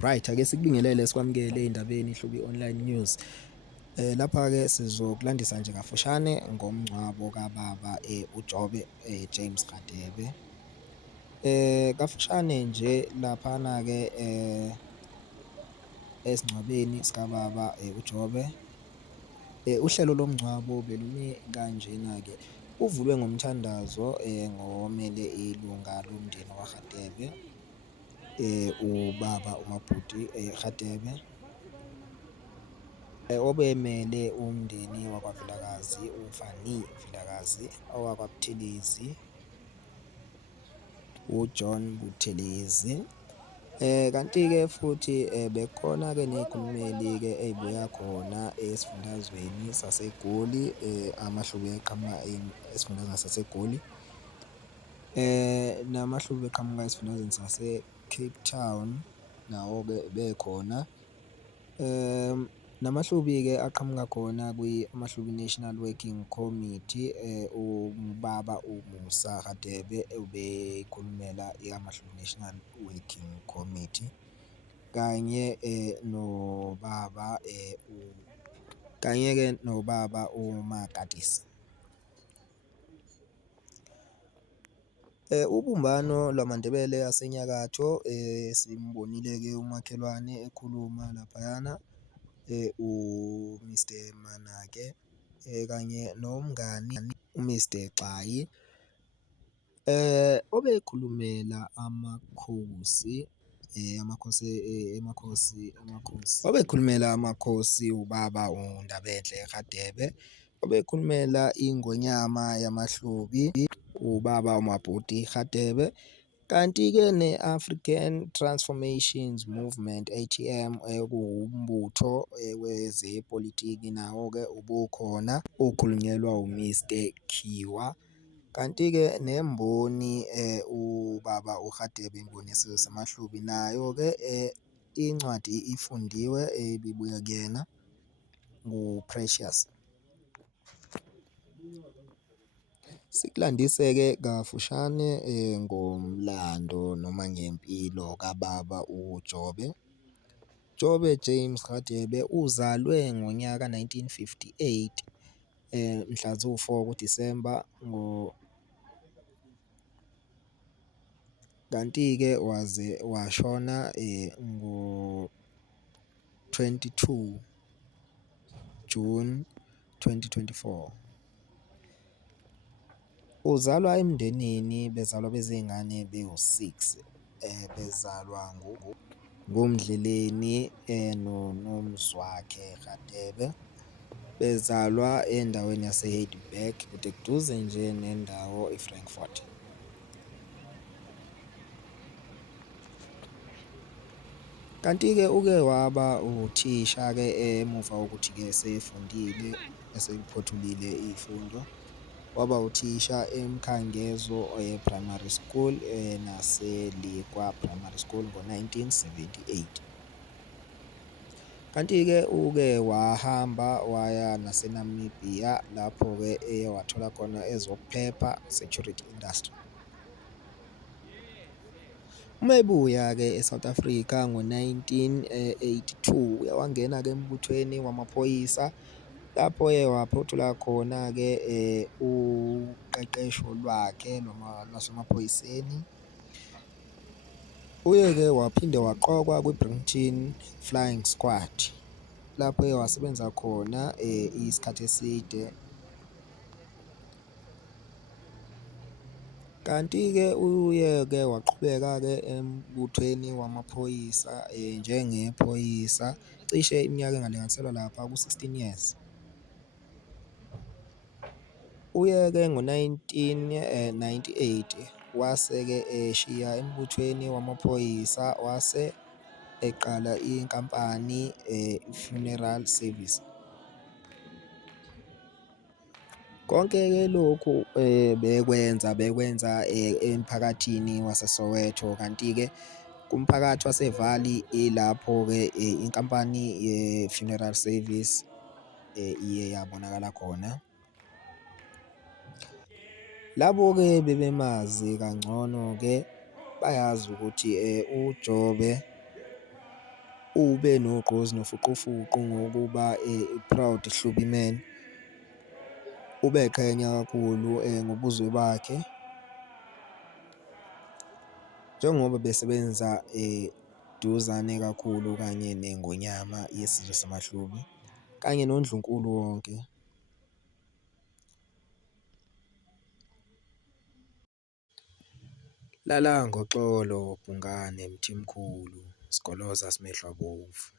Right, ake sikubingelele sikwamukele ey'ndabeni Hlubi Online News. Lapha-ke sizokulandisa nje kafushane ngomngcwabo kababa uJobe James Radebe. Kafushane nje laphana-ke esingcwabeni sikababa uJobe. Uhlelo lomngcwabo belume kanjena-ke, uvulwe ngomthandazo ngomele ilunga lomndeni wakwaRadebe, ubaba uMabhuti Radebe. Obemele umndeni wakwaVilakazi, uFani Vilakazi, owakwaButhelezi, uJohn Buthelezi. Kanti-ke futhi bekhona-ke ney'khulumeli-ke ey'buya khona esifundazweni saseGoli, amaHlubi eqhamuka esifundazweni saseGoli, namaHlubi eqhamuka esifundazweni sase-Cape Town, nawo-ke bekhona. NamaHlubi-ke aqhamuka khona amaHlubi National Working Committee, ubaba uMusa Radebe ubeyikhulumela amaHlubi National Working Committee, kanye kanye-ke nobaba uMagatisa. Ubumbano lwamaNdebele aseNyakatho, simbonile-ke umakhelwane ekhuluma laphayana, u-Mr Manake, kanye nomngani u-Mr Gxayi, obekhulumela amakhosi, obekhulumela amakhosi ubaba uNdabenhle Radebe, obekhulumela ingonyama yamaHlubi ubaba uMabhuti Radebe. Kanti-ke ne-African Transformations Movement, ATM, kuwumbutho wezepolitiki, nawo-ke ubukhona ukhulunyelwa u-Mr Khiwa. Kanti-ke nemboni ubaba uRadebe, imboni yesizwe samaHlubi, nayo-ke incwadi ifundiwe ebibuya kuyena nguPrecious. Sikulandise-ke kafushane ngomlando noma ngempilo kababa uJobe. Jobe James Radebe uzalwe ngonyaka 1958 mhla zi-4 kuDisemba kanti-ke waze washona ngo-22 June 2024. Uzalwa emndenini bezalwa bezingane bewu-6, bezalwa nguMdleleni noNomzwakhe Radebe. Bezalwa endaweni yase-Heidelberg, kude nje nendawo iFrankfurt. Kanti-ke uke waba uthisha-ke emuva kokuthi-ke sefundile, esephothulile iy'fundo, waba uthisha eMkhangezo Primary School naseLikwa Primary School ngo-1978. Kanti-ke uke wahamba waya naseNamibia, lapho-ke wathola khona ezokuphepha, security industry. Uma ebuya-ke eSouth Africa ngo-1982 wangena-ke embuthweni wamaphoyisa, lapho-ke waphothula khona-ke uqeqesho lwakhe lwasemaphoyiseni. Uye-ke waphinde waqokwa kwi-Brington Flying Squad, lapho-ke wasebenza khona isikhathi eside. Kanti-ke uye-ke waqhubeka-ke embuthweni wamaphoyisa njengephoyisa cishe iminyaka engalinganiselwa lapha ku-16 years. Uye-ke ngo-1998 wase-ke eshiya embuthweni wamaphoyisa, wase eqala inkampani funeral service. Konke-ke lokhu bekwenza emphakathini waseSoweto, kanti-ke kumphakathi waseValley ilapho-ke inkampani ye-funeral service iye yabonakala khona. Labo-ke bebemazi kangcono-ke bayazi ukuthi uJobe ube nogqozi nofuqufuqu ngokuba proud Hlubi Man, ube qhenya kakhulu ngobuzwe bakhe njengoba besebenza duzane kakhulu kanye neNgonyama yesizwe samaHlubi kanye noNdlunkulu wonke. Lala ngoxolo Bhungane Mthimkhulu, Sigoloza simehlwa bovu.